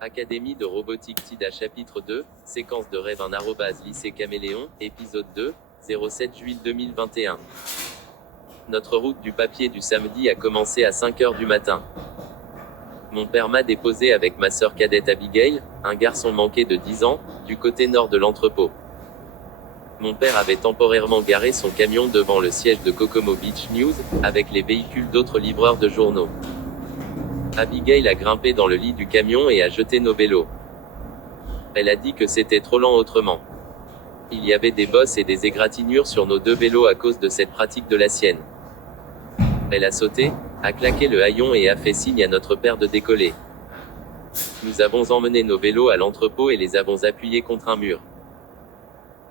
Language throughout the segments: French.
Académie de robotique TIDA chapitre 2, séquence de rêve 1 lycée Caméléon, épisode 2, 07 juillet 2021. Notre route du papier du samedi a commencé à 5 heures du matin. Mon père m'a déposé avec ma sœur cadette Abigail, un garçon manqué de 10 ans, du côté nord de l'entrepôt. Mon père avait temporairement garé son camion devant le siège de Kokomo Beach News, avec les véhicules d'autres livreurs de journaux. Abigail a grimpé dans le lit du camion et a jeté nos vélos. Elle a dit que c'était trop lent autrement. Il y avait des bosses et des égratignures sur nos 2 vélos à cause de cette pratique de la sienne. Elle a sauté, a claqué le haillon et a fait signe à notre père de décoller. Nous avons emmené nos vélos à l'entrepôt et les avons appuyés contre un mur.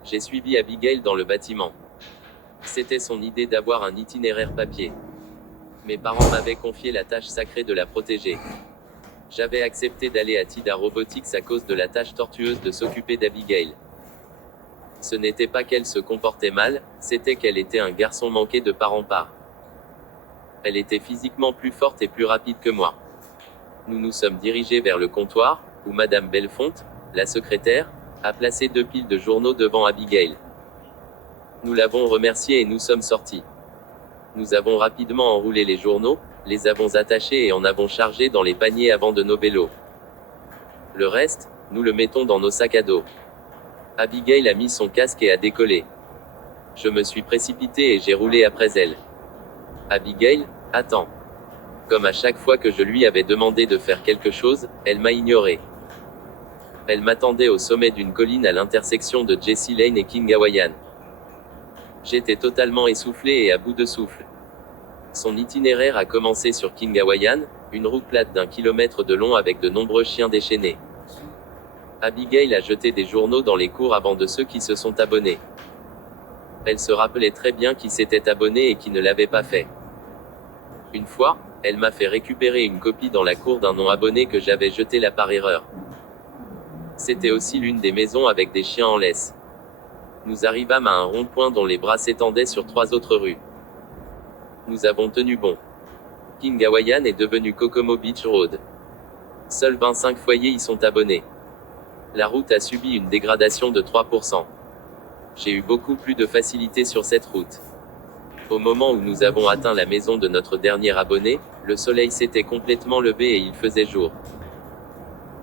J'ai suivi Abigail dans le bâtiment. C'était son idée d'avoir un itinéraire papier. Mes parents m'avaient confié la tâche sacrée de la protéger. J'avais accepté d'aller à TIDA Robotics à cause de la tâche tortueuse de s'occuper d'Abigail. Ce n'était pas qu'elle se comportait mal, c'était qu'elle était un garçon manqué de part en part. Elle était physiquement plus forte et plus rapide que moi. Nous nous sommes dirigés vers le comptoir, où Madame Bellefonte, la secrétaire, a placé 2 piles de journaux devant Abigail. Nous l'avons remerciée et nous sommes sortis. Nous avons rapidement enroulé les journaux, les avons attachés et en avons chargé dans les paniers avant de nos vélos. Le reste, nous le mettons dans nos sacs à dos. Abigail a mis son casque et a décollé. Je me suis précipité et j'ai roulé après elle. Abigail, attends. Comme à chaque fois que je lui avais demandé de faire quelque chose, elle m'a ignoré. Elle m'attendait au sommet d'une colline à l'intersection de Jessie Lane et King Hawaiian. J'étais totalement essoufflé et à bout de souffle. Son itinéraire a commencé sur King Hawaiian, une route plate d'1 kilomètre de long avec de nombreux chiens déchaînés. Abigail a jeté des journaux dans les cours avant de ceux qui se sont abonnés. Elle se rappelait très bien qui s'était abonné et qui ne l'avait pas fait. Une fois, elle m'a fait récupérer une copie dans la cour d'un non-abonné que j'avais jeté là par erreur. C'était aussi l'une des maisons avec des chiens en laisse. Nous arrivâmes à un rond-point dont les bras s'étendaient sur 3 autres rues. Nous avons tenu bon. King Hawaiian est devenu Kokomo Beach Road. Seuls 25 foyers y sont abonnés. La route a subi une dégradation de 3%. J'ai eu beaucoup plus de facilité sur cette route. Au moment où nous avons atteint la maison de notre dernier abonné, le soleil s'était complètement levé et il faisait jour.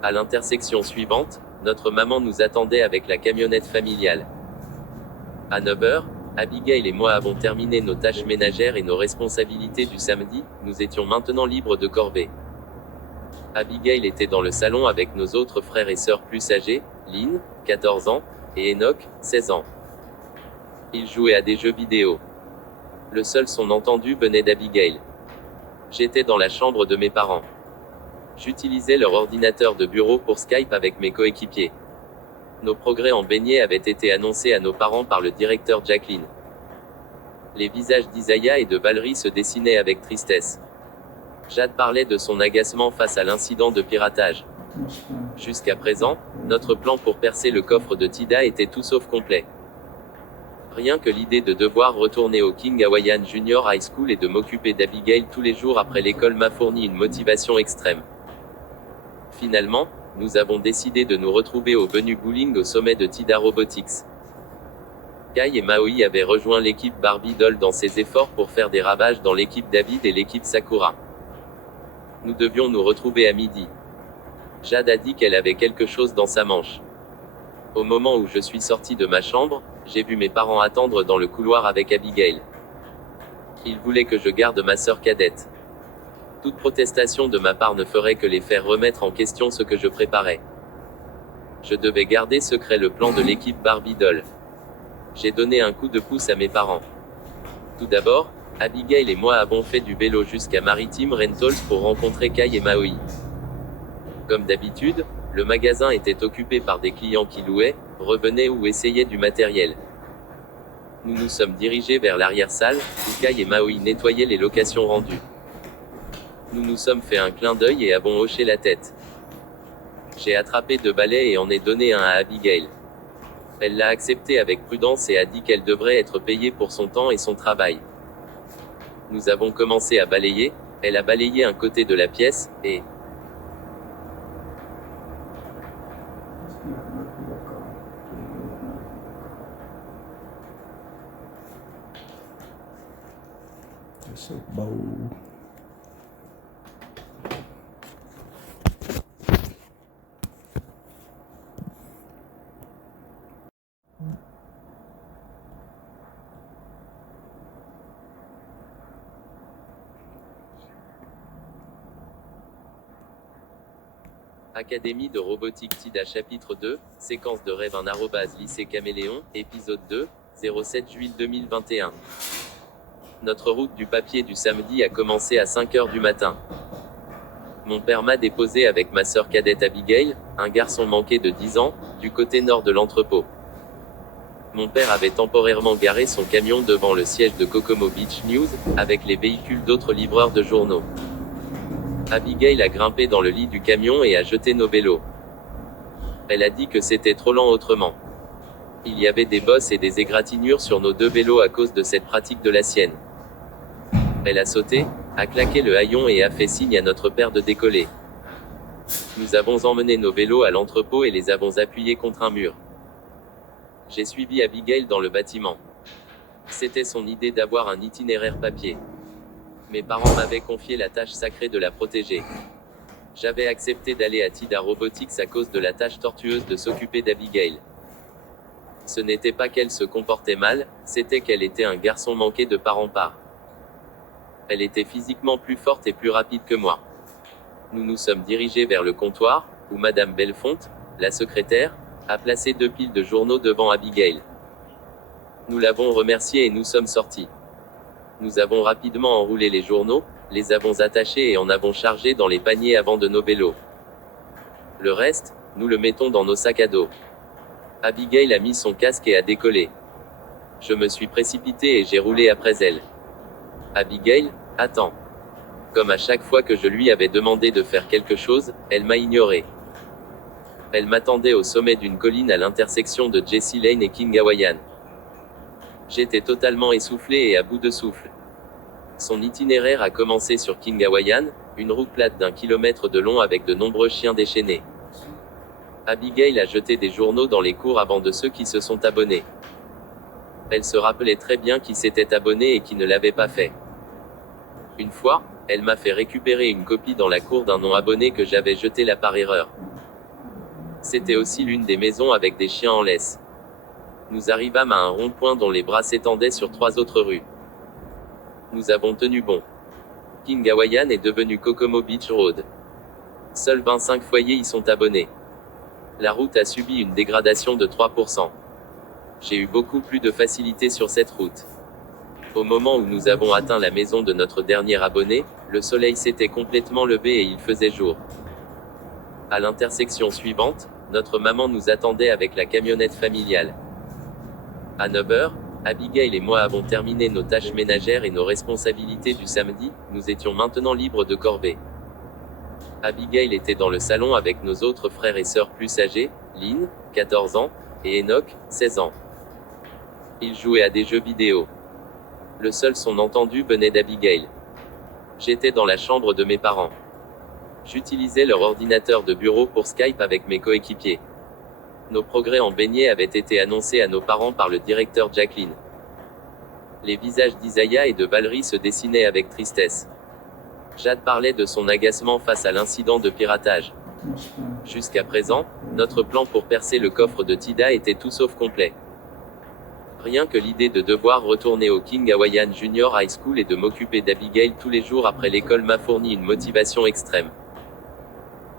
À l'intersection suivante, notre maman nous attendait avec la camionnette familiale. À 9 heures, Abigail et moi avons terminé nos tâches ménagères et nos responsabilités du samedi, nous étions maintenant libres de corvée. Abigail était dans le salon avec nos autres frères et sœurs plus âgés, Lynn, 14 ans, et Enoch, 16 ans. Ils jouaient à des jeux vidéo. Le seul son entendu venait d'Abigail. J'étais dans la chambre de mes parents. J'utilisais leur ordinateur de bureau pour Skype avec mes coéquipiers. Nos progrès en baignée avaient été annoncés à nos parents par le directeur Jacqueline. Les visages d'Isaiah et de Valerie se dessinaient avec tristesse. Jade parlait de son agacement face à l'incident de piratage. Jusqu'à présent, notre plan pour percer le coffre de TIDA était tout sauf complet. Rien que l'idée de devoir retourner au King Hawaiian Junior High School et de m'occuper d'Abigail tous les jours après l'école m'a fourni une motivation extrême. Finalement, nous avons décidé de nous retrouver au Venue Bowling au sommet de TIDA Robotics. Kai et Maui avaient rejoint l'équipe Barbie Doll dans ses efforts pour faire des ravages dans l'équipe David et l'équipe Sakura. Nous devions nous retrouver à midi. Jade a dit qu'elle avait quelque chose dans sa manche. Au moment où je suis sorti de ma chambre, j'ai vu mes parents attendre dans le couloir avec Abigail. Ils voulaient que je garde ma sœur cadette. Toute protestation de ma part ne ferait que les faire remettre en question ce que je préparais. Je devais garder secret le plan de l'équipe Barbie Doll. J'ai donné un coup de pouce à mes parents. Tout d'abord, Abigail et moi avons fait du vélo jusqu'à Maritime Rentals pour rencontrer Kai et Maui. Comme d'habitude, le magasin était occupé par des clients qui louaient, revenaient ou essayaient du matériel. Nous nous sommes dirigés vers l'arrière-salle, où Kai et Maui nettoyaient les locations rendues. Nous nous sommes fait un clin d'œil et avons hoché la tête. J'ai attrapé 2 balais et en ai donné un à Abigail. Elle l'a accepté avec prudence et a dit qu'elle devrait être payée pour son temps et son travail. Nous avons commencé à balayer, elle a balayé un côté de la pièce, et C'est beau. Académie de robotique TIDA chapitre 2, séquence de rêve lycée Caméléon, épisode 2, 07 juillet 2021. Notre route du papier du samedi a commencé à 5 heures du matin. Mon père m'a déposé avec ma sœur cadette Abigail, un garçon manqué de 10 ans, du côté nord de l'entrepôt. Mon père avait temporairement garé son camion devant le siège de Kokomo Beach News, avec les véhicules d'autres livreurs de journaux. Abigail a grimpé dans le lit du camion et a jeté nos vélos. Elle a dit que c'était trop lent autrement. Il y avait des bosses et des égratignures sur nos deux vélos à cause de cette pratique de la sienne. Elle a sauté, a claqué le haillon et a fait signe à notre père de décoller. Nous avons emmené nos vélos à l'entrepôt et les avons appuyés contre un mur. J'ai suivi Abigail dans le bâtiment. C'était son idée d'avoir un itinéraire papier. Mes parents m'avaient confié la tâche sacrée de la protéger. J'avais accepté d'aller à TIDA Robotics à cause de la tâche tortueuse de s'occuper d'Abigail. Ce n'était pas qu'elle se comportait mal, c'était qu'elle était un garçon manqué de part en part. Elle était physiquement plus forte et plus rapide que moi. Nous nous sommes dirigés vers le comptoir, où Madame Bellefonte, la secrétaire, a placé 2 piles de journaux devant Abigail. Nous l'avons remerciée et nous sommes sortis. Nous avons rapidement enroulé les journaux, les avons attachés et en avons chargé dans les paniers avant de nos vélos. Le reste, nous le mettons dans nos sacs à dos. Abigail a mis son casque et a décollé. Je me suis précipité et j'ai roulé après elle. Abigail, attends. Comme à chaque fois que je lui avais demandé de faire quelque chose, elle m'a ignoré. Elle m'attendait au sommet d'une colline à l'intersection de Jessie Lane et King Hawaiian. J'étais totalement essoufflé et à bout de souffle. Son itinéraire a commencé sur King Hawaiian, une route plate d'1 kilomètre de long avec de nombreux chiens déchaînés. Abigail a jeté des journaux dans les cours avant de ceux qui se sont abonnés. Elle se rappelait très bien qui s'était abonné et qui ne l'avait pas fait. Une fois, elle m'a fait récupérer une copie dans la cour d'un non-abonné que j'avais jeté là par erreur. C'était aussi l'une des maisons avec des chiens en laisse. Nous arrivâmes à un rond-point dont les bras s'étendaient sur 3 autres rues. Nous avons tenu bon. King Hawaiian est devenu Kokomo Beach Road. Seuls 25 foyers y sont abonnés. La route a subi une dégradation de 3%. J'ai eu beaucoup plus de facilité sur cette route. Au moment où nous avons atteint la maison de notre dernier abonné, le soleil s'était complètement levé et il faisait jour. À l'intersection suivante, notre maman nous attendait avec la camionnette familiale. À 9 h, Abigail et moi avons terminé nos tâches ménagères et nos responsabilités du samedi, nous étions maintenant libres de corvée. Abigail était dans le salon avec nos autres frères et sœurs plus âgés, Lynn, 14 ans, et Enoch, 16 ans. Ils jouaient à des jeux vidéo. Le seul son entendu venait d'Abigail. J'étais dans la chambre de mes parents. J'utilisais leur ordinateur de bureau pour Skype avec mes coéquipiers. Nos progrès en baignée avaient été annoncés à nos parents par le directeur Jacqueline. Les visages d'Isaiah et de Valerie se dessinaient avec tristesse. Jade parlait de son agacement face à l'incident de piratage. Jusqu'à présent, notre plan pour percer le coffre de TIDA était tout sauf complet. Rien que l'idée de devoir retourner au King Hawaiian Junior High School et de m'occuper d'Abigail tous les jours après l'école m'a fourni une motivation extrême.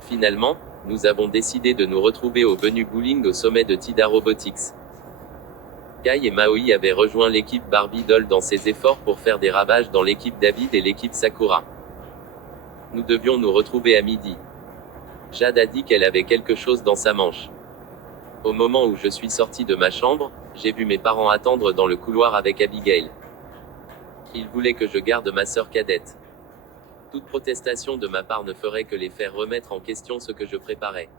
Finalement, nous avons décidé de nous retrouver au Venue Bowling au sommet de TIDA Robotics. Kai et Maui avaient rejoint l'équipe Barbie Doll dans ses efforts pour faire des ravages dans l'équipe David et l'équipe Sakura. Nous devions nous retrouver à midi. Jade a dit qu'elle avait quelque chose dans sa manche. Au moment où je suis sorti de ma chambre, j'ai vu mes parents attendre dans le couloir avec Abigail. Ils voulaient que je garde ma sœur cadette. Toute protestation de ma part ne ferait que les faire remettre en question ce que je préparais.